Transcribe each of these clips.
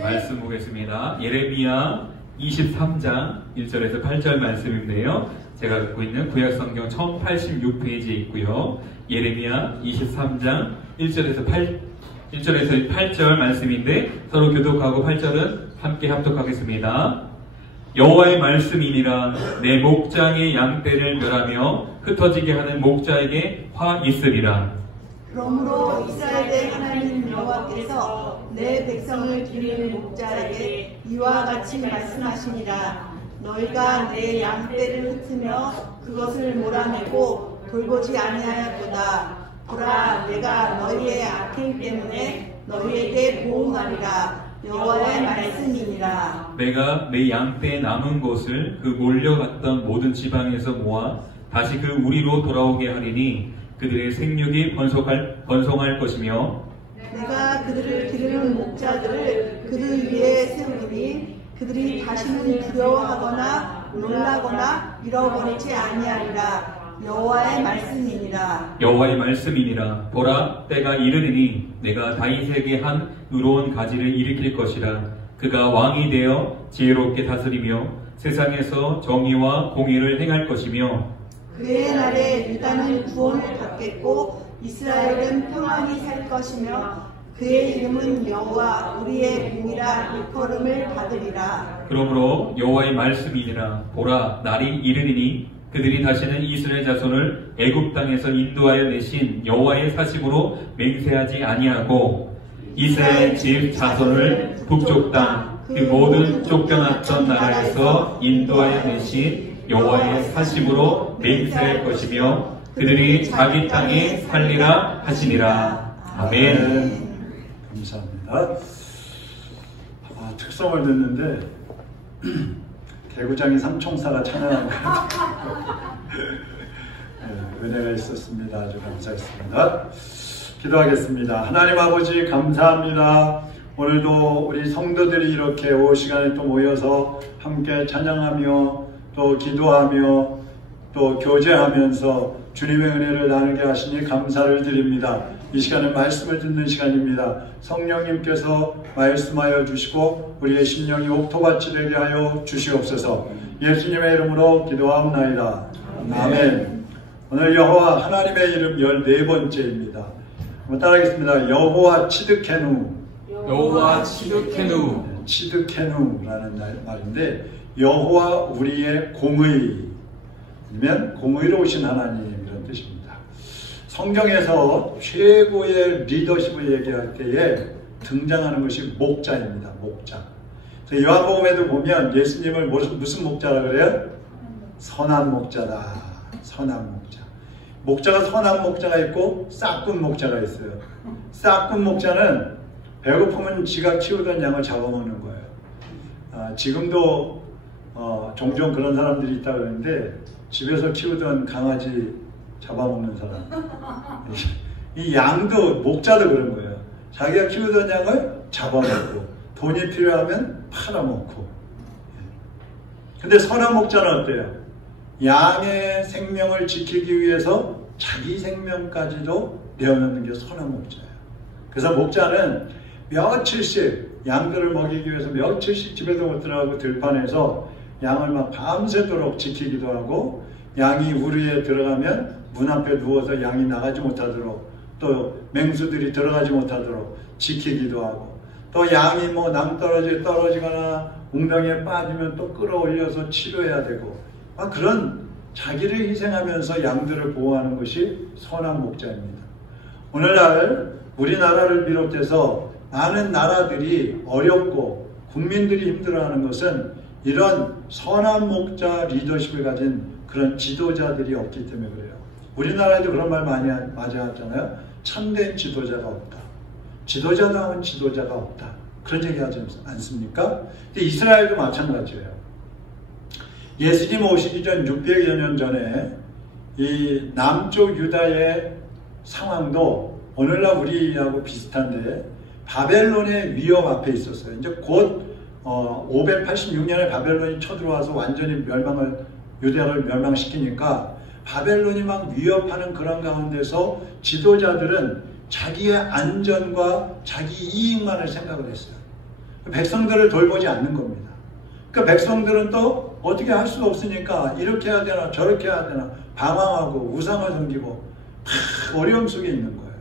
말씀 보겠습니다. 예레미야 23장 1절에서 8절 말씀인데요. 제가 갖고 있는 구약성경 1086페이지에 있고요. 예레미야 23장 1절에서 8절 말씀인데 서로 교독하고 8절은 함께 합독하겠습니다. 여호와의 말씀이니라. 내 목장의 양떼를 멸하며 흩어지게 하는 목자에게 화 있으리라. 그러므로 이스라엘의 하나님 여호와께서 내 백성을 기르는 목자에게 이와 같이 말씀하시니라. 너희가 내 양떼를 흩으며 그것을 몰아내고 돌보지 아니하였도다. 보라, 내가 너희의 악행 때문에 너희에게 보응하리라. 여호와의 말씀이니라. 내가 내 양떼에 남은 것을 그 몰려갔던 모든 지방에서 모아 다시 그 우리로 돌아오게 하리니 그들의 생육이 번성할 것이며 내가 그들을 기르는 목자들을 그들 위에 세우리니 그들이 다시는 두려워하거나 놀라거나 잃어버리지 아니하리라. 여호와의 말씀이니라. 여호와의 말씀이니라. 보라, 때가 이르리니 내가 다윗에게 한 의로운 가지를 일으킬 것이라. 그가 왕이 되어 지혜롭게 다스리며 세상에서 정의와 공의를 행할 것이며 그의 날에 유다는 구원을 받겠고 이스라엘은 평안히 살 것이며 그의 이름은 여호와 우리의 공이라 일컬음을 받으리라. 그러므로 여호와의 말씀이니라. 보라, 날이 이르리니 그들이 다시는 이스라엘 자손을 애굽 땅에서 인도하여 내신 여호와의 사심으로 맹세하지 아니하고 이스라엘 집 자손을 북쪽 땅 그 모든 쫓겨났던 나라에서 인도하여 내신 여호와의 사심으로 맹세할 것이며 그들이 자기 땅에 살리라 하시니라. 아멘. 감사합니다. 특성을 듣는데 대구장이 삼총사가 찬양한 것 같아요. 은혜가 있었습니다. 아주 감사했습니다. 기도하겠습니다. 하나님 아버지 감사합니다. 오늘도 우리 성도들이 이렇게 오후 시간에 또 모여서 함께 찬양하며 또 기도하며 또 교제하면서 주님의 은혜를 나누게 하시니 감사를 드립니다. 이 시간은 말씀을 듣는 시간입니다. 성령님께서 말씀하여 주시고 우리의 심령이 옥토밭이 되게 하여 주시옵소서. 예수님의 이름으로 기도하옵나이다. 아멘. 오늘 여호와 하나님의 이름 14번째입니다. 한번 따라하겠습니다. 여호와 치드케누. 여호와 치드케누. 치드케누라는 말인데 여호와 우리의 공의 아니면 공의로우신 하나님 이런 뜻입니다. 성경에서 최고의 리더십을 얘기할 때에 등장하는 것이 목자입니다. 목자. 요한복음에도 보면 예수님을 무슨 목자라 그래요? 선한 목자다. 선한 목자. 목자가 선한 목자가 있고 싹군 목자가 있어요. 싹군 목자는 배고프면 지가 키우던 양을 잡아먹는 거예요. 지금도 종종 그런 사람들이 있다고 그러는데 집에서 키우던 강아지 잡아먹는 사람. 이 양도 목자도 그런 거예요. 자기가 키우던 양을 잡아먹고 돈이 필요하면 팔아먹고. 근데 선한 목자는 어때요? 양의 생명을 지키기 위해서 자기 생명까지도 내어놓는 게 선한 목자예요. 그래서 목자는 며칠씩 양들을 먹이기 위해서 며칠씩 집에도 못 들어가고 들판에서 양을 막 밤새도록 지키기도 하고 양이 우리에 들어가면 문 앞에 누워서 양이 나가지 못하도록 또 맹수들이 들어가지 못하도록 지키기도 하고 또 양이 뭐 떨어지거나 웅덩이에 빠지면 또 끌어올려서 치료해야 되고 그런 자기를 희생하면서 양들을 보호하는 것이 선한 목자입니다. 오늘날 우리나라를 비롯해서 많은 나라들이 어렵고 국민들이 힘들어하는 것은 이런 선한 목자 리더십을 가진 그런 지도자들이 없기 때문에 그래요. 우리나라에도 그런 말 많이 하잖아요. 참된 지도자가 없다. 지도자다운 지도자가 없다. 그런 얘기 하지 않습니까? 근데 이스라엘도 마찬가지예요. 예수님 오시기 전 600여 년 전에 이 남쪽 유다의 상황도 오늘날 우리하고 비슷한데 바벨론의 위협 앞에 있었어요. 이제 곧 586년에 바벨론이 쳐들어와서 완전히 유대를 멸망시키니까 바벨론이 막 위협하는 그런 가운데서 지도자들은 자기의 안전과 자기 이익만을 생각을 했어요. 백성들을 돌보지 않는 겁니다. 그러니까 백성들은 또 어떻게 할 수가 없으니까 이렇게 해야 되나 저렇게 해야 되나 방황하고 우상을 섬기고 어려움 속에 있는 거예요.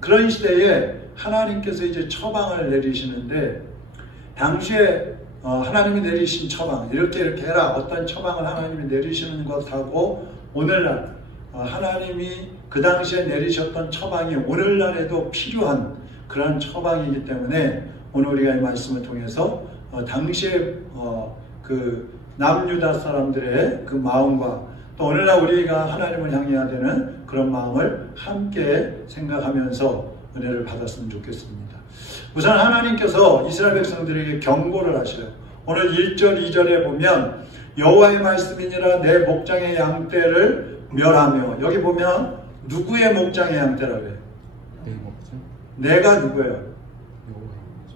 그런 시대에 하나님께서 이제 처방을 내리시는데, 당시에 하나님이 내리신 처방, 이렇게 해라, 어떤 처방을 하나님이 내리시는 것하고 오늘날 하나님이 그 당시에 내리셨던 처방이 오늘날에도 필요한 그런 처방이기 때문에 오늘 우리가 이 말씀을 통해서 당시에 그 남유다 사람들의 그 마음과 또 오늘날 우리가 하나님을 향해야 되는 그런 마음을 함께 생각하면서 은혜를 받았으면 좋겠습니다. 우선 하나님께서 이스라엘 백성들에게 경고를 하셔요. 오늘 1절 2절에 보면 여호와의 말씀이니라 내 목장의 양떼를 멸하며, 여기 보면 누구의 목장의 양떼라고 해요? 내 목장? 내가 누구예요?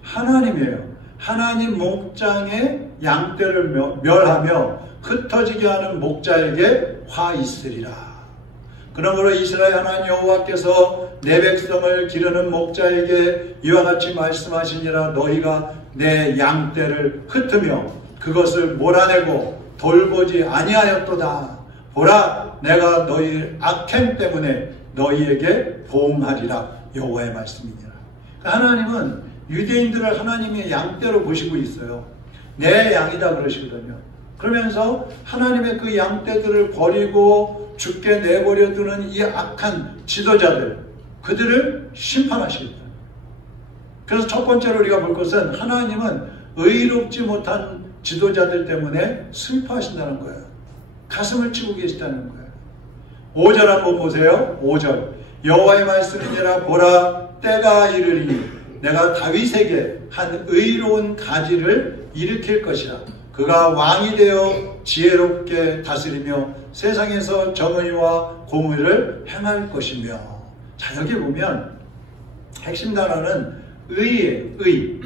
하나님이에요. 하나님 목장의 양떼를 멸하며 흩어지게 하는 목자에게 화 있으리라. 그러므로 이스라엘 하나님 여호와께서 내 백성을 기르는 목자에게 이와 같이 말씀하시니라. 너희가 내 양떼를 흩으며 그것을 몰아내고 돌보지 아니하였도다. 보라, 내가 너희 악행 때문에 너희에게 보응하리라. 여호와의 말씀이니라. 하나님은 유대인들을 하나님의 양떼로 보시고 있어요. 내 양이다 그러시거든요. 그러면서 하나님의 그 양떼들을 버리고 죽게 내버려 두는 이 악한 지도자들, 그들을 심판하시겠다. 그래서 첫 번째로 우리가 볼 것은 하나님은 의롭지 못한 지도자들 때문에 슬퍼하신다는 거예요. 가슴을 치고 계시다는 거예요. 5절 한번 보세요. 5절. 여호와의 말씀이니라. 보라, 때가 이르리니 내가 다윗에게 한 의로운 가지를 일으킬 것이라. 그가 왕이 되어 지혜롭게 다스리며 세상에서 정의와 공의를 행할 것이며. 자, 여기 보면 핵심 단어는 의예요. 의.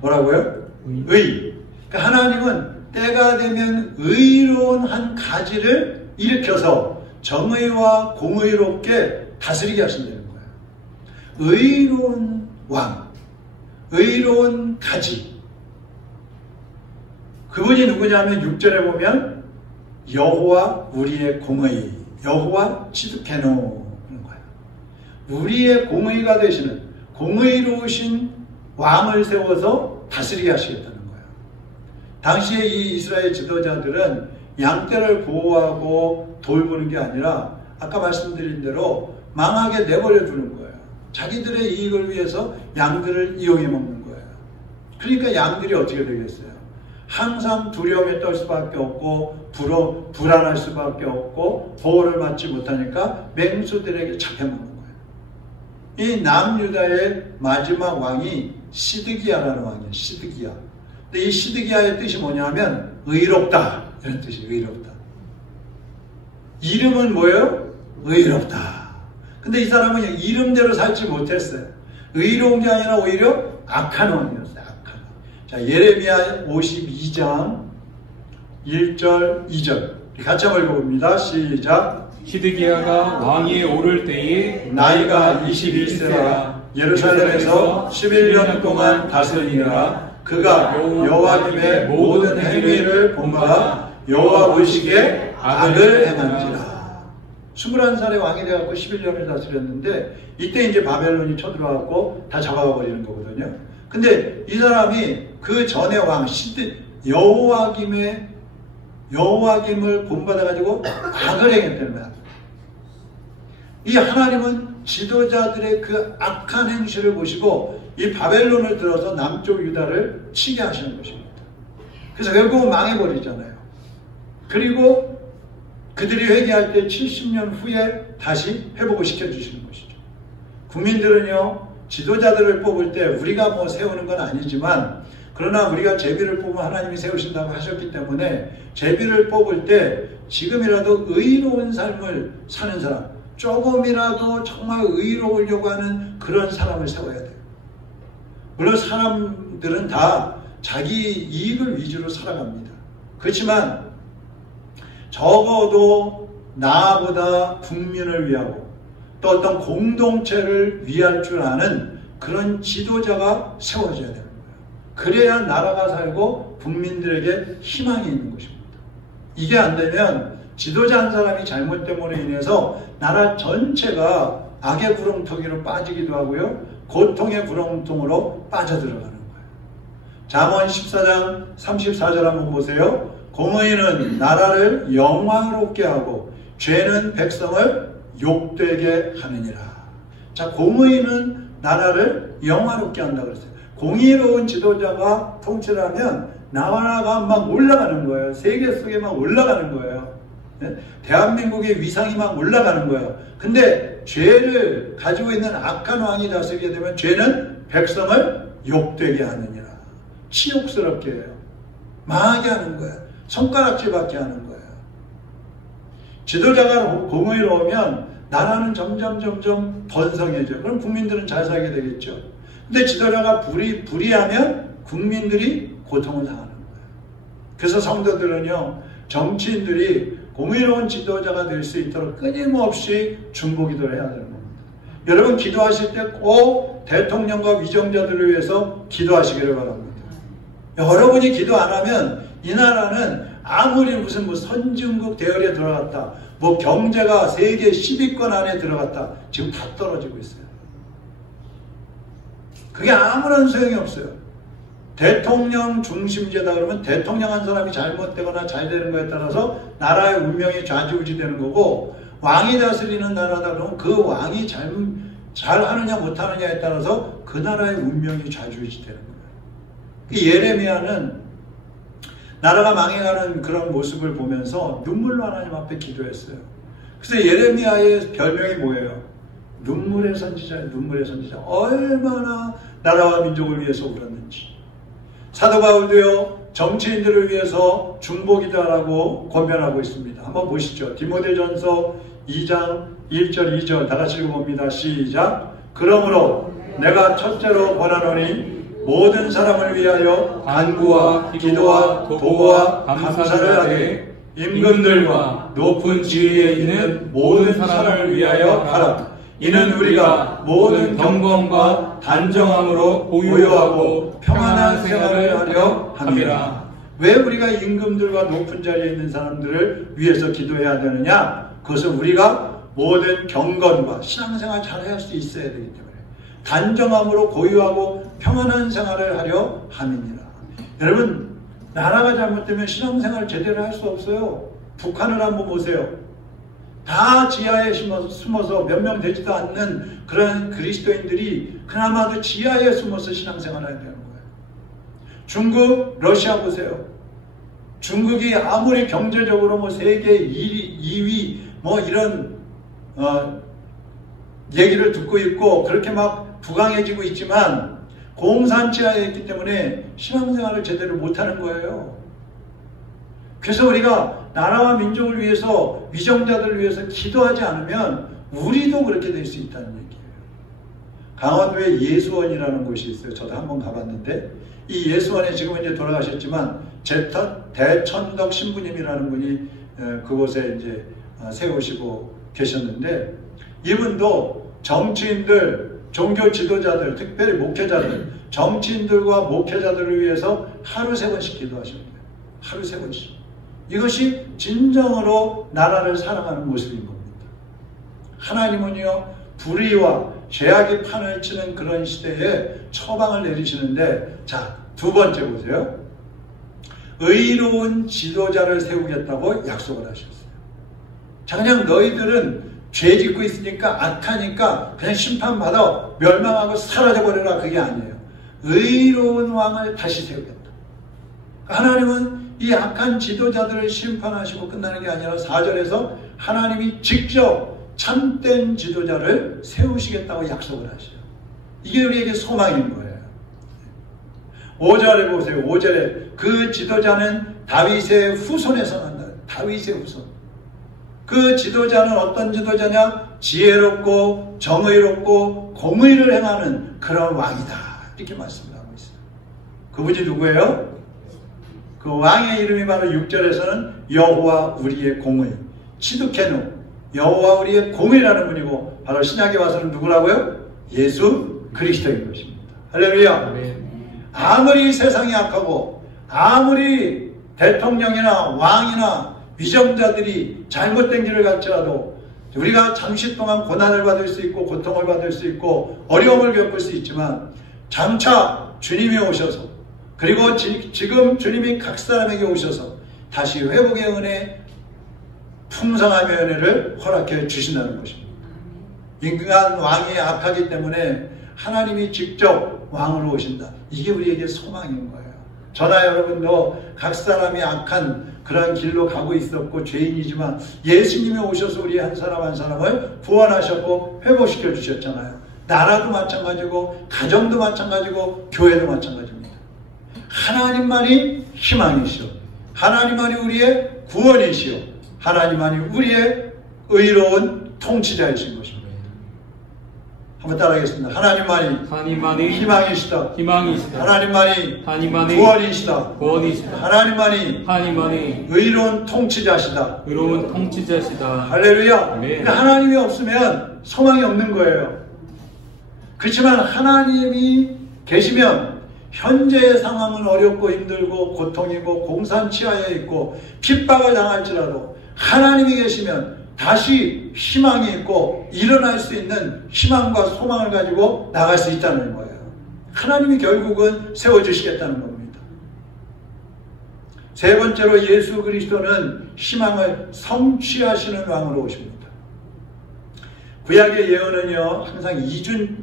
뭐라고요? 의. 그러니까 하나님은 때가 되면 의로운 한 가지를 일으켜서 정의와 공의롭게 다스리게 하신다는 거예요. 의로운 왕, 의로운 가지. 그분이 누구냐면 6절에 보면 여호와 우리의 공의, 여호와 치드케노 그런 거예요. 우리의 공의가 되시는 공의로우신 왕을 세워서 다스리게 하시겠다는 거예요. 당시에 이 이스라엘 지도자들은 양떼를 보호하고 돌보는 게 아니라 아까 말씀드린 대로 망하게 내버려 두는 거예요. 자기들의 이익을 위해서 양들을 이용해 먹는 거예요. 그러니까 양들이 어떻게 되겠어요? 항상 두려움에 떨 수밖에 없고 불안할 수밖에 없고 보호를 받지 못하니까 맹수들에게 잡혀먹는 거예요. 이 남유다의 마지막 왕이 시드기야라는 왕이에요. 시드기야. 근데 이 시드기야의 뜻이 뭐냐면 의롭다 이런 뜻이에요. 의롭다. 이름은 뭐예요? 의롭다. 근데 이 사람은 이름대로 살지 못했어요. 의로운 게 아니라 오히려 악한 왕이었어요. 악한 왕. 자, 예레미야 52장 1절 2절 같이 한번 읽어봅니다. 시작. 시드기야가 왕위에 오를 때에 나이가 21세라 예루살렘에서 11년 동안 다스리니라. 그가 여호와님의 모든 행위를 본받아 여호와 보시기에 악을 행한지라. 21살의 왕이 되어갖고 11년을 다스렸는데 이때 이제 바벨론이 쳐들어와갖고 다 잡아가 버리는 거거든요. 근데 이 사람이 그 전에 왕 여호와김을 본받아가지고 악을 행했다는 거야. 이 하나님은 지도자들의 그 악한 행실을 보시고 이 바벨론을 들어서 남쪽 유다를 치게 하시는 것입니다. 그래서 결국은 망해버리잖아요. 그리고 그들이 회개할 때 70년 후에 다시 회복을 시켜주시는 것이죠. 국민들은요, 지도자들을 뽑을 때 우리가 뭐 세우는 건 아니지만 그러나 우리가 제비를 뽑으면 하나님이 세우신다고 하셨기 때문에 제비를 뽑을 때 지금이라도 의로운 삶을 사는 사람, 조금이라도 정말 의로우려고 하는 그런 사람을 세워야 돼요. 물론 사람들은 다 자기 이익을 위주로 살아갑니다. 그렇지만 적어도 나보다 국민을 위하고 또 어떤 공동체를 위할 줄 아는 그런 지도자가 세워져야 되는 거예요. 그래야 나라가 살고 국민들에게 희망이 있는 것입니다. 이게 안 되면 지도자 한 사람이 잘못 때문에 인해서 나라 전체가 악의 구렁텅이로 빠지기도 하고요. 고통의 구렁텅으로 빠져들어가는 거예요. 잠언 14장 34절 한번 보세요. 공의는 나라를 영화롭게 하고 죄는 백성을 욕되게 하느니라. 자, 공의는 나라를 영화롭게 한다 그랬어요. 공의로운 지도자가 통치를 하면 나라가 막 올라가는 거예요. 세계 속에 막 올라가는 거예요. 네? 대한민국의 위상이 막 올라가는 거예요. 근데 죄를 가지고 있는 악한 왕이 다스리게 되면 죄는 백성을 욕되게 하느니라. 치욕스럽게 해요. 망하게 하는 거예요. 손가락질 받게 하는 거예요. 지도자가 공의로우면 나라는 점점 번성해져요. 그럼 국민들은 잘 살게 되겠죠. 근데 지도자가 불의하면 국민들이 고통을 당하는 거예요. 그래서 성도들은요, 정치인들이 공의로운 지도자가 될 수 있도록 끊임없이 중보기도를 해야 되는 겁니다. 여러분 기도하실 때 꼭 대통령과 위정자들을 위해서 기도하시기를 바랍니다. 여러분이 기도 안 하면 이 나라는 아무리 무슨 선진국 대열에 들어갔다, 경제가 세계 10위권 안에 들어갔다, 지금 다 떨어지고 있어요. 그게 아무런 소용이 없어요. 대통령 중심제다 그러면 대통령 한 사람이 잘못되거나 잘 되는 거에 따라서 나라의 운명이 좌지우지되는 거고, 왕이 다스리는 나라다 그러면 그 왕이 잘하느냐 못하느냐에 따라서 그 나라의 운명이 좌지우지되는 거예요. 예레미야는 나라가 망해가는 그런 모습을 보면서 눈물로 하나님 앞에 기도했어요. 그래서 예레미야의 별명이 뭐예요? 눈물의 선지자예요. 눈물의 선지자. 얼마나 나라와 민족을 위해서 울었는지. 사도 바울도요, 정치인들을 위해서 중보기도하라고 권면하고 있습니다. 한번 보시죠. 디모데전서 2장 1절 2절 다 같이 읽어봅니다. 시작. 그러므로 내가 첫째로 권하노니 모든 사람을 위하여 간구와 기도와 도와 감사를 하되 임금들과 높은 지위에 있는 모든 사람을 위하여 하라. 이는 우리가 모든 경건과 단정함으로 고요하고 평안한 생활을 하려 함이라. 왜 우리가 임금들과 높은 자리에 있는 사람들을 위해서 기도해야 되느냐? 그것은 우리가 모든 경건과 신앙생활 잘할 수 있어야 되기 때문에 단정함으로 고요하고 평안한 생활을 하려 함이니라. 여러분, 나라가 잘못되면 신앙생활 제대로 할 수 없어요. 북한을 한번 보세요. 다 지하에 숨어서 몇 명 되지도 않는 그런 그리스도인들이 그나마도 지하에 숨어서 신앙생활을 해야 되는 거예요. 중국, 러시아 보세요. 중국이 아무리 경제적으로 세계 2위 이런 얘기를 듣고 있고 그렇게 막 부강해지고 있지만 공산지하에 있기 때문에 신앙생활을 제대로 못하는 거예요. 그래서 우리가 나라와 민족을 위해서, 위정자들을 위해서 기도하지 않으면 우리도 그렇게 될 수 있다는 얘기예요. 강원도에 예수원이라는 곳이 있어요. 저도 한번 가봤는데 이 예수원에 지금은 이제 돌아가셨지만 대천덕 신부님이라는 분이 그곳에 이제 세우시고 계셨는데, 이분도 정치인들, 종교 지도자들, 특별히 목회자들, 정치인들과 목회자들을 위해서 하루 3번씩 기도하셨대요. 하루 3번씩. 이것이 진정으로 나라를 사랑하는 모습인 겁니다. 하나님은요, 불의와 죄악이 판을 치는 그런 시대에 처방을 내리시는데, 자, 2번째 보세요. 의로운 지도자를 세우겠다고 약속을 하셨어요. 자, 그냥 너희들은 죄 짓고 있으니까 악하니까 그냥 심판받아 멸망하고 사라져버려라, 그게 아니에요. 의로운 왕을 다시 세우겠다. 하나님은 이 악한 지도자들을 심판하시고 끝나는 게 아니라 4절에서 하나님이 직접 참된 지도자를 세우시겠다고 약속을 하셔요. 이게 우리에게 소망인 거예요. 5절에 보세요. 5절에 그 지도자는 다윗의 후손에서 난다. 다윗의 후손. 그 지도자는 어떤 지도자냐? 지혜롭고 정의롭고 공의를 행하는 그런 왕이다. 이렇게 말씀을 하고 있어요. 그분이 누구예요? 그 왕의 이름이 바로 6절에서는 여호와 우리의 공의, 치두케누, 여호와 우리의 공의라는 분이고, 바로 신약에 와서는 누구라고요? 예수 그리스도인 것입니다. 할렐루야. 아무리 세상이 악하고 아무리 대통령이나 왕이나 위정자들이 잘못된 길을 갈지라도 우리가 잠시 동안 고난을 받을 수 있고 고통을 받을 수 있고 어려움을 겪을 수 있지만 장차 주님이 오셔서 그리고 지금 주님이 각 사람에게 오셔서 다시 회복의 은혜, 풍성함의 은혜를 허락해 주신다는 것입니다. 인간 왕이 악하기 때문에 하나님이 직접 왕으로 오신다. 이게 우리에게 소망인 거예요. 저나 여러분도 각 사람이 악한 그런 길로 가고 있었고 죄인이지만 예수님이 오셔서 우리 한 사람 한 사람을 구원하셨고 회복시켜 주셨잖아요. 나라도 마찬가지고 가정도 마찬가지고 교회도 마찬가지입니다. 하나님만이 희망이시오. 하나님만이 우리의 구원이시오. 하나님만이 우리의 의로운 통치자이신 것입니다. 한번 따라하겠습니다. 하나님만이 희망이시다. 하나님만이 구원이시다. 하나님만이 의로운 통치자시다. 할렐루야. 그러니까 하나님이 없으면 소망이 없는 거예요. 그렇지만 하나님이 계시면 현재의 상황은 어렵고 힘들고 고통이고 공산치하에 있고 핍박을 당할지라도 하나님이 계시면 다시 희망이 있고 일어날 수 있는 희망과 소망을 가지고 나갈 수 있다는 거예요. 하나님이 결국은 세워주시겠다는 겁니다. 세 번째로 예수 그리스도는 희망을 성취하시는 왕으로 오십니다. 구약의 예언은요 항상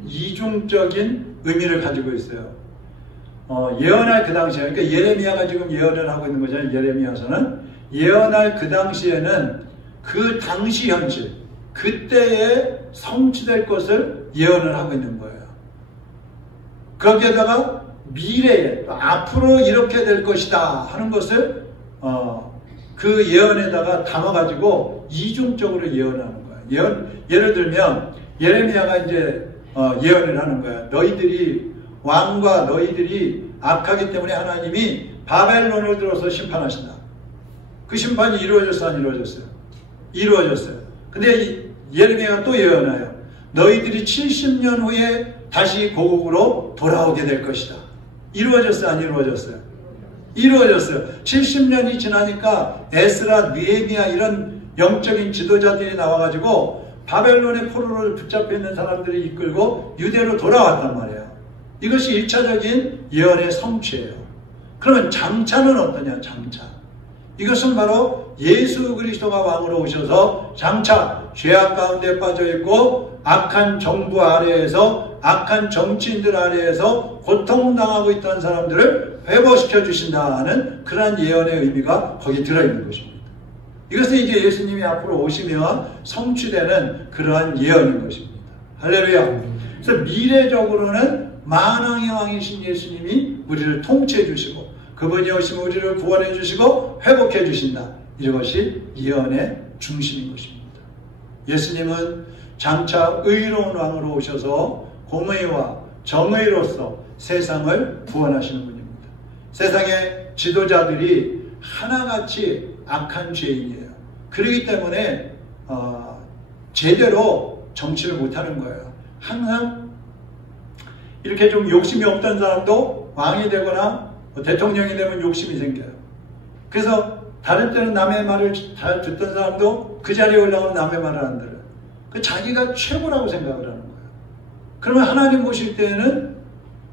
이중적인 의미를 가지고 있어요. 예언할 그 당시에, 그러니까 예레미야가 지금 예언을 하고 있는 거잖아요. 예레미야서는 예언할 그 당시에는 그 당시 현실, 그때에 성취될 것을 예언을 하고 있는 거예요. 거기에다가 미래에 앞으로 이렇게 될 것이다 하는 것을 그 예언에다가 담아가지고 이중적으로 예언하는 거예요. 예를 들면 예레미야가 이제 예언을 하는 거예요. 왕과 너희들이 악하기 때문에 하나님이 바벨론을 들어서 심판하신다. 그 심판이 이루어졌어, 안 이루어졌어요? 이루어졌어요. 근데 예레미야가 또 예언해요. 너희들이 70년 후에 다시 고국으로 돌아오게 될 것이다. 이루어졌어요, 안 이루어졌어요? 이루어졌어요. 70년이 지나니까 에스라, 느헤미야 이런 영적인 지도자들이 나와가지고 바벨론의 포로를 붙잡혀 있는 사람들이 이끌고 유대로 돌아왔단 말이에요. 이것이 1차적인 예언의 성취예요. 그러면 장차는 어떠냐? 장차. 이것은 바로 예수 그리스도가 왕으로 오셔서 장차 죄악 가운데 빠져있고 악한 정부 아래에서 악한 정치인들 아래에서 고통당하고 있던 사람들을 회복시켜 주신다는 그러한 예언의 의미가 거기 들어있는 것입니다. 이것은 이제 예수님이 앞으로 오시면 성취되는 그러한 예언인 것입니다. 할렐루야. 그래서 미래적으로는 만왕의 왕이신 예수님이 우리를 통치해 주시고 그분이 오시면 우리를 구원해 주시고 회복해 주신다. 이것이 예언의 중심인 것입니다. 예수님은 장차 의로운 왕으로 오셔서 공의와 정의로서 세상을 구원하시는 분입니다. 세상의 지도자들이 하나같이 악한 죄인이에요. 그렇기 때문에 제대로 정치를 못하는 거예요. 항상 이렇게 좀 욕심이 없던 사람도 왕이 되거나 대통령이 되면 욕심이 생겨요. 그래서 다른 때는 남의 말을 잘 듣던 사람도 그 자리에 올라오면 남의 말을 안 들어요. 자기가 최고라고 생각을 하는 거예요. 그러면 하나님 오실 때에는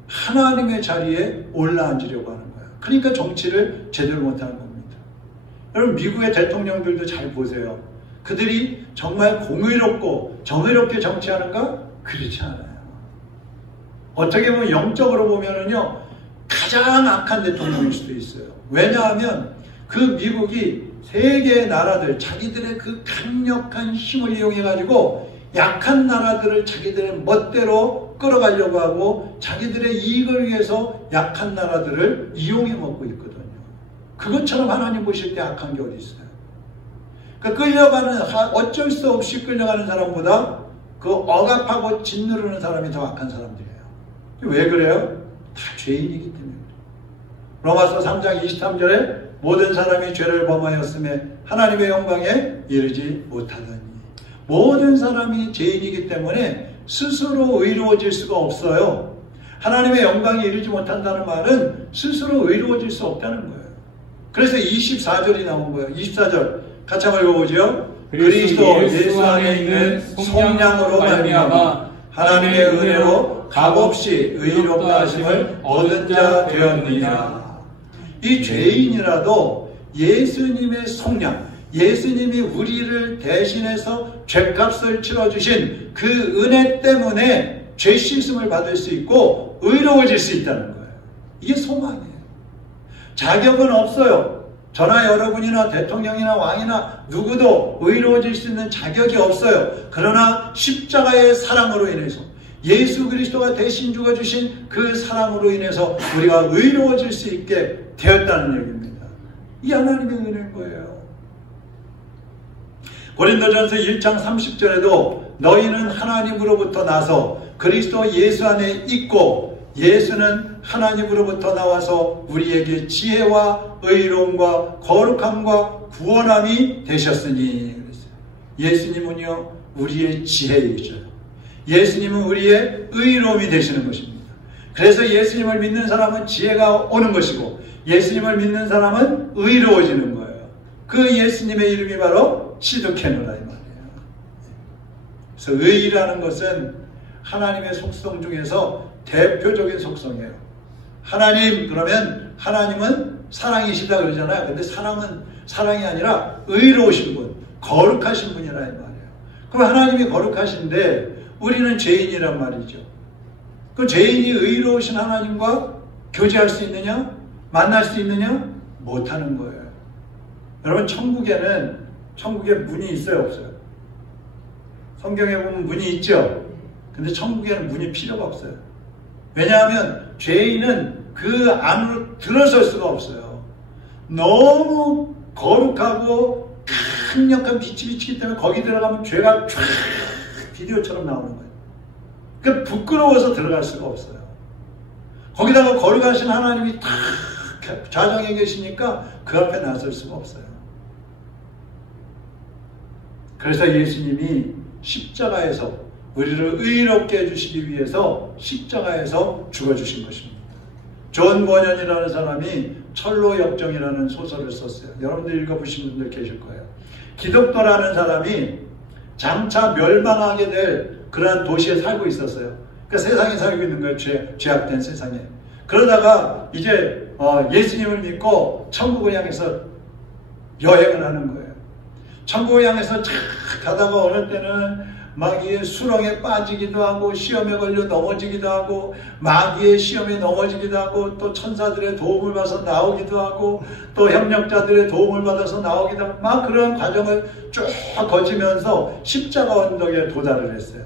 하나님의 자리에 올라앉으려고 하는 거예요. 그러니까 정치를 제대로 못하는 겁니다. 여러분 미국의 대통령들도 잘 보세요. 그들이 정말 공의롭고 정의롭게 정치하는가? 그렇지 않아요. 어떻게 보면 영적으로 보면은요 가장 악한 대통령일 수도 있어요. 왜냐하면 그 미국이 세계의 나라들 자기들의 그 강력한 힘을 이용해 가지고 약한 나라들을 자기들의 멋대로 끌어가려고 하고 자기들의 이익을 위해서 약한 나라들을 이용해 먹고 있거든요. 그것처럼 하나님 보실 때 악한 게 어디 있어요? 그러니까 끌려가는 어쩔 수 없이 끌려가는 사람보다 그 억압하고 짓누르는 사람이 더 악한 사람들이에요. 왜 그래요? 다 죄인이기 때문에. 로마서 3장 23절에 모든 사람이 죄를 범하였음에 하나님의 영광에 이르지 못하더니 모든 사람이 죄인이기 때문에 스스로 의로워질 수가 없어요. 하나님의 영광에 이르지 못한다는 말은 스스로 의로워질 수 없다는 거예요. 그래서 24절이 나온 거예요. 24절 같이 한번 읽어보죠. 그리스도 예수 안에 있는 속량으로 말미암아 하나님의 은혜로 값없이 의롭다 하심을 얻은 자 되었느니라. 이 죄인이라도 예수님의 속량, 예수님이 우리를 대신해서 죄값을 치러주신 그 은혜 때문에 죄 씻음을 받을 수 있고 의로워질 수 있다는 거예요. 이게 소망이에요. 자격은 없어요. 저나 여러분이나 대통령이나 왕이나 누구도 의로워질 수 있는 자격이 없어요. 그러나 십자가의 사랑으로 인해서 예수 그리스도가 대신 죽어주신 그 사랑으로 인해서 우리가 의로워질 수 있게 되었다는 얘기입니다. 이 하나님의 은혜인 거예요. 고린도전서 1장 30절에도 너희는 하나님으로부터 나서 그리스도 예수 안에 있고 예수는 하나님으로부터 나와서 우리에게 지혜와 의로움과 거룩함과 구원함이 되셨으니 그랬어요. 예수님은요 우리의 지혜이셔요. 예수님은 우리의 의로움이 되시는 것입니다. 그래서 예수님을 믿는 사람은 지혜가 오는 것이고 예수님을 믿는 사람은 의로워지는 거예요. 그 예수님의 이름이 바로 시드케노라 이 말이에요. 그래서 의라는 것은 하나님의 속성 중에서 대표적인 속성이에요. 하나님 그러면 하나님은 사랑이시다 그러잖아요. 근데 사랑이 아니라 의로우신 분, 거룩하신 분이라 이 말이에요. 그럼 하나님이 거룩하신데 우리는 죄인이란 말이죠. 그 죄인이 의로우신 하나님과 교제할 수 있느냐? 만날 수 있느냐? 못하는 거예요. 여러분 천국에 문이 있어요 없어요? 성경에 보면 문이 있죠. 근데 천국에는 문이 필요가 없어요. 왜냐하면 죄인은 그 안으로 들어설 수가 없어요. 너무 거룩하고 강력한 빛이 비치기 때문에 거기 들어가면 죄가 쫙 비디오처럼 나오는 거예요. 그러니까 부끄러워서 들어갈 수가 없어요. 거기다가 거룩하신 하나님이 다 좌정에 계시니까 그 앞에 나설 수가 없어요. 그래서 예수님이 십자가에서 우리를 의롭게 해주시기 위해서 십자가에서 죽어주신 것입니다. 존 버년이라는 사람이 철로역정이라는 소설을 썼어요. 여러분들 읽어보신 분들 계실 거예요. 기독교라는 사람이 장차 멸망하게 될 그러한 도시에 살고 있었어요. 그러니까 세상에 살고 있는 거예요. 죄악된 세상에. 그러다가 이제 예수님을 믿고 천국을 향해서 여행을 하는 거예요. 천국을 향해서 착 가다가 어느 때는 마귀의 수렁에 빠지기도 하고 시험에 걸려 넘어지기도 하고 마귀의 시험에 넘어지기도 하고 또 천사들의 도움을 받아서 나오기도 하고 또 협력자들의 도움을 받아서 나오기도 하고 막 그런 과정을 쭉 거치면서 십자가 언덕에 도달을 했어요.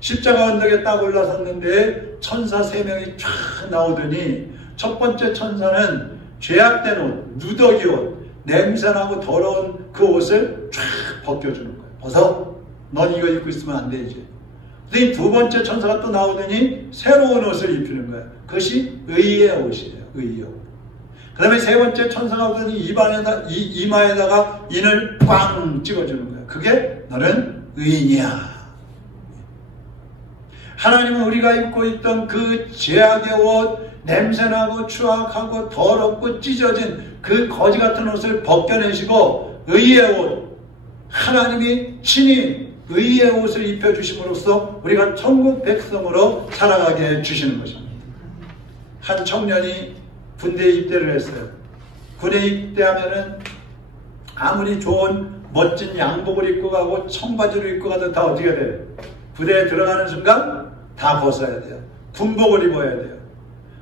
십자가 언덕에 딱 올라섰는데 천사 3명이 쫙 나오더니 첫 번째 천사는 죄악된 옷, 누더기 옷, 냄새나고 더러운 그 옷을 쫙 벗겨주는 거예요. 벗어. 넌 이거 입고 있으면 안 되지. 근데 두 번째 천사가 또 나오더니 새로운 옷을 입히는 거예요. 그것이 의의 옷이에요. 의의 옷. 그 다음에 세 번째 천사가 오더니 이마에다가 인을 꽝 찍어주는 거예요. 그게 너는 의인이야. 하나님은 우리가 입고 있던 그 죄악의 옷, 냄새나고 추악하고 더럽고 찢어진 그 거지 같은 옷을 벗겨내시고 의의 옷, 하나님이 친히 의의 옷을 입혀주심으로써 우리가 천국 백성으로 살아가게 해주시는 것입니다. 한 청년이 군대에 입대를 했어요. 군에 입대하면은 아무리 좋은 멋진 양복을 입고 가고 청바지를 입고 가도 다 어떻게 돼요? 부대에 들어가는 순간 다 벗어야 돼요. 군복을 입어야 돼요.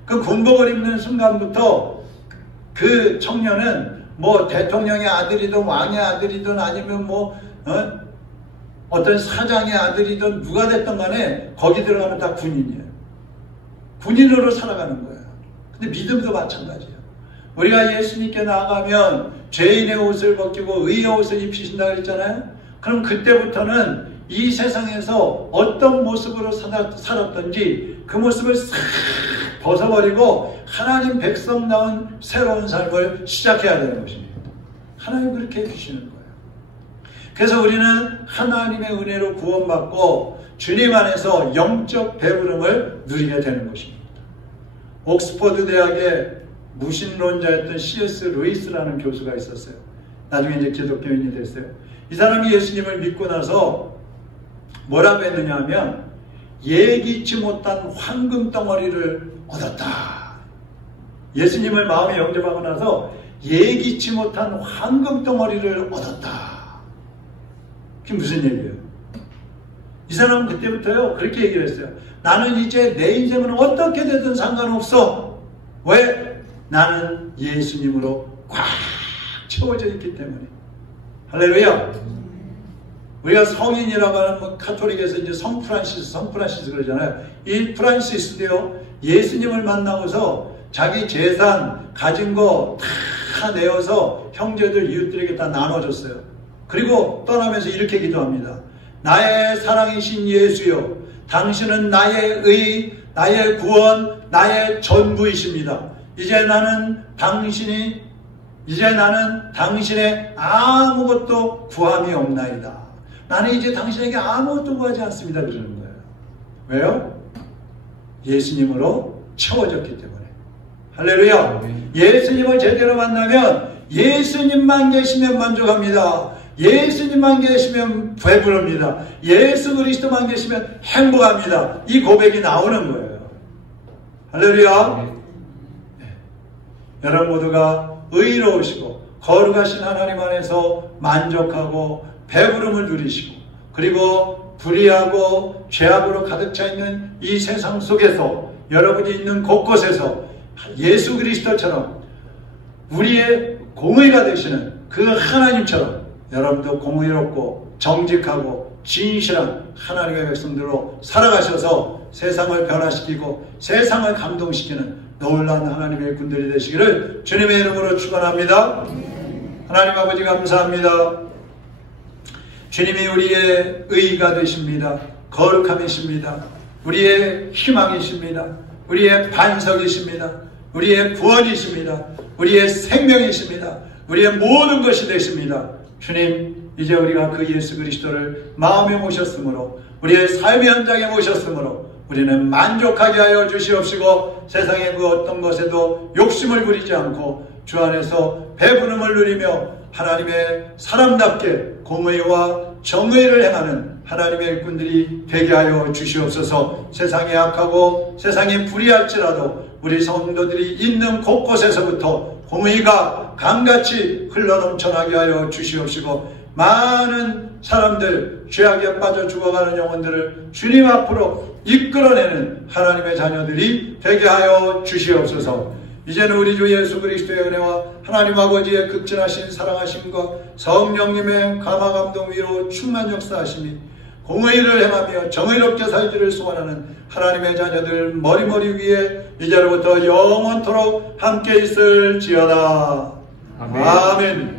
그 군복을 입는 순간부터 그 청년은 뭐 대통령의 아들이든 왕의 아들이든 아니면 어떤 사장의 아들이든 누가 됐든 간에 거기 들어가면 다 군인이에요. 군인으로 살아가는 거예요. 근데 믿음도 마찬가지예요. 우리가 예수님께 나아가면 죄인의 옷을 벗기고 의의 옷을 입히신다고 그랬잖아요. 그럼 그때부터는 이 세상에서 어떤 모습으로 살았던지 그 모습을 싹 벗어버리고 하나님 백성다운 새로운 삶을 시작해야 되는 것입니다. 하나님 그렇게 해주시는 거예요. 그래서 우리는 하나님의 은혜로 구원받고 주님 안에서 영적 배부름을 누리게 되는 것입니다. 옥스퍼드 대학의 무신론자였던 C.S. 루이스라는 교수가 있었어요. 나중에 이제 기독교인이 됐어요. 이 사람이 예수님을 믿고 나서 뭐라고 했느냐 하면 예기치 못한 황금 덩어리를 얻었다. 예수님을 마음에 영접하고 나서 예기치 못한 황금 덩어리를 얻었다. 그게 무슨 얘기예요? 이 사람은 그때부터요 그렇게 얘기를 했어요. 나는 이제 내 인생은 어떻게 되든 상관없어. 왜? 나는 예수님으로 꽉 채워져 있기 때문에. 할렐루야. 우리가 성인이라고 하는 뭐 카톨릭에서 이제 성 프란시스 그러잖아요. 이 프란시스도요 예수님을 만나고서 자기 재산 가진 거 다 내어서 형제들 이웃들에게 다 나눠줬어요. 그리고 떠나면서 이렇게 기도합니다. 나의 사랑이신 예수여, 당신은 나의 의, 나의 구원, 나의 전부이십니다. 이제 나는 당신의 아무것도 구함이 없나이다. 나는 이제 당신에게 아무것도 구하지 않습니다. 그러는 거예요. 왜요? 예수님으로 채워졌기 때문에. 할렐루야. 예수님을 제대로 만나면 예수님만 계시면 만족합니다. 예수님만 계시면 배부릅니다. 예수 그리스도만 계시면 행복합니다. 이 고백이 나오는 거예요. 할렐루야. 네. 여러분 모두가 의로우시고 거룩하신 하나님 안에서 만족하고 배부름을 누리시고 그리고 불의하고 죄악으로 가득 차 있는 이 세상 속에서 여러분이 있는 곳곳에서 예수 그리스도처럼 우리의 공의가 되시는 그 하나님처럼 여러분도 공의롭고 정직하고 진실한 하나님의 백성들로 살아가셔서 세상을 변화시키고 세상을 감동시키는 놀라운 하나님의 일꾼들이 되시기를 주님의 이름으로 축원합니다. 하나님 아버지 감사합니다. 주님이 우리의 의가 되십니다. 거룩함이십니다. 우리의 희망이십니다. 우리의 반석이십니다. 우리의 구원이십니다. 우리의 생명이십니다. 우리의 모든 것이 되십니다. 주님, 이제 우리가 그 예수 그리스도를 마음에 모셨으므로 우리의 삶의 현장에 모셨으므로 우리는 만족하게 하여 주시옵시고 세상의 그 어떤 것에도 욕심을 부리지 않고 주 안에서 배부름을 누리며 하나님의 사람답게 공의와 정의를 행하는 하나님의 일꾼들이 되게 하여 주시옵소서. 세상이 악하고 세상이 불의할지라도 우리 성도들이 있는 곳곳에서부터 공의가 강같이 흘러넘쳐나게 하여 주시옵시고 많은 사람들 죄악에 빠져 죽어가는 영혼들을 주님 앞으로 이끌어내는 하나님의 자녀들이 되게 하여 주시옵소서. 이제는 우리 주 예수 그리스도의 은혜와 하나님 아버지의 극진하신 사랑하심과 성령님의 감화감동 위로 충만 역사하심이 공의를 행하며 정의롭게 살기를 소원하는 하나님의 자녀들 머리머리 위에 이제로부터 영원토록 함께 있을지어다. 아멘.